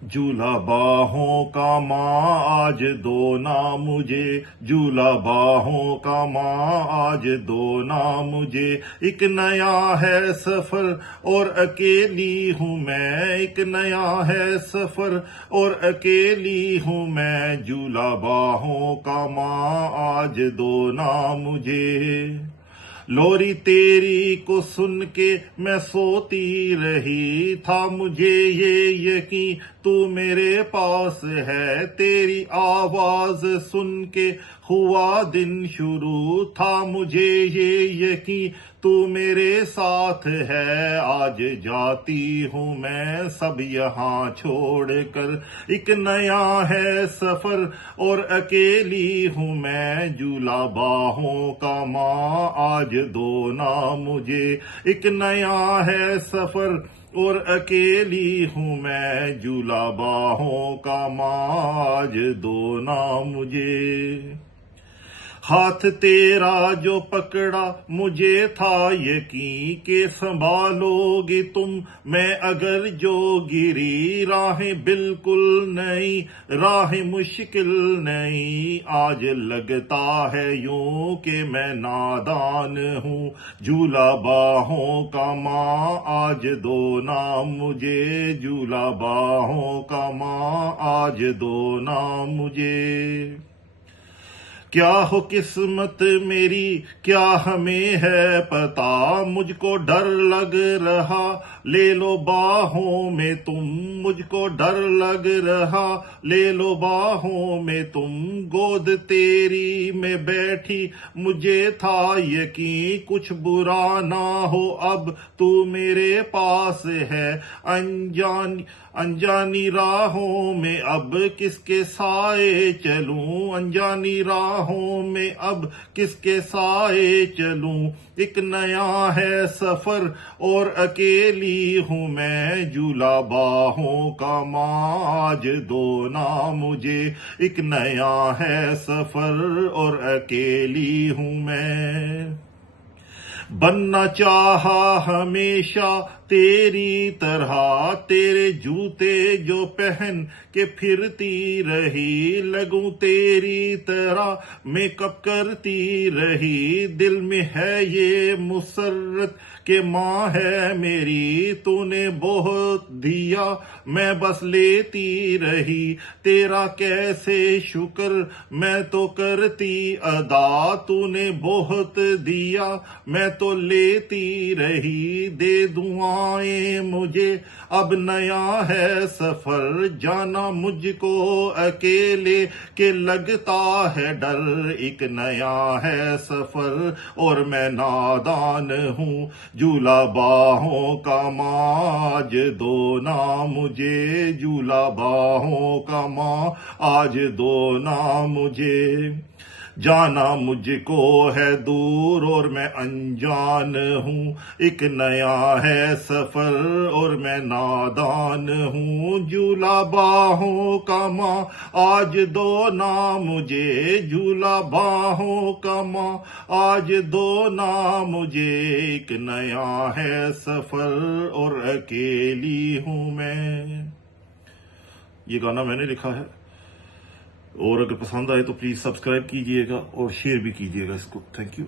झूला बाहों का माँ आज दो ना मुझे, झूला बाहों का माँ आज दो ना मुझे। एक नया है सफर और अकेली हूँ मैं, एक नया है सफर और अकेली हूँ मैं। झूला बाहों का माँ आज दो ना मुझे। लोरी तेरी को सुन के मैं सोती रही, था मुझे ये यकीन तू मेरे पास है। तेरी आवाज सुन के हुआ दिन शुरू, था मुझे ये यकीन तू मेरे साथ है। आज जाती हूँ मैं सब यहाँ छोड़ कर, एक नया है सफर और अकेली हूँ मैं। झूला बाहों का माँ आज दो ना मुझे, एक नया है सफर और अकेली हूँ मैं। झूला बाहों का माँ आज दो ना मुझे। हाथ तेरा जो पकड़ा मुझे था यकीन के संभालोगे तुम, मैं अगर जो गिरी राहें बिल्कुल नई, राहें मुश्किल नहीं। आज लगता है यूं कि मैं नादान हूँ, झूला बाहों का माँ आज दो ना मुझे। झूला बाहों का माँ आज दो ना मुझे। क्या हो किस्मत मेरी क्या हमें है पता, मुझको डर लग रहा ले लो बाहों में तुम। मुझको डर लग रहा ले लो बाहों में तुम। गोद तेरी में बैठी मुझे था यकीन कुछ बुरा ना हो अब तू मेरे पास है। अनजानी राहों में अब किसके साए चलूं, अनजानी राहों में अब किसके साए चलूं। एक नया है सफर और अकेली हूँ मैं, झूला बाहों का माँ आज दो ना मुझे। एक नया है सफर और अकेली हूँ मैं। बनना चाहा हमेशा तेरी तरह, तेरे जूते जो पहन के फिरती रही। लगूं तेरी तरह मेकअप करती रही, दिल में है ये मुसर्रत के माँ है मेरी। तूने बहुत दिया मैं बस लेती रही, तेरा कैसे शुक्र मैं तो करती अदा। तूने बहुत दिया मैं तो लेती रही, दे दुआएं मुझे अब नया है सफर। जाना मुझको अकेले के लगता है डर, एक नया है सफर और मैं नादान हूँ। झूला बाहों का माँ आज दो ना मुझे, झूला बाहों का माँ आज दो ना मुझे। जाना मुझको है दूर और मैं अनजान हूँ, एक नया है सफर और मैं नादान हूँ। झूला बाहों का माँ आज दो ना मुझे, झूला बाहों का माँ आज दो ना मुझे। एक नया है सफर और अकेली हूँ मैं। ये गाना मैंने लिखा है और अगर पसंद आए तो प्लीज सब्सक्राइब कीजिएगा और शेयर भी कीजिएगा इसको। Thank you.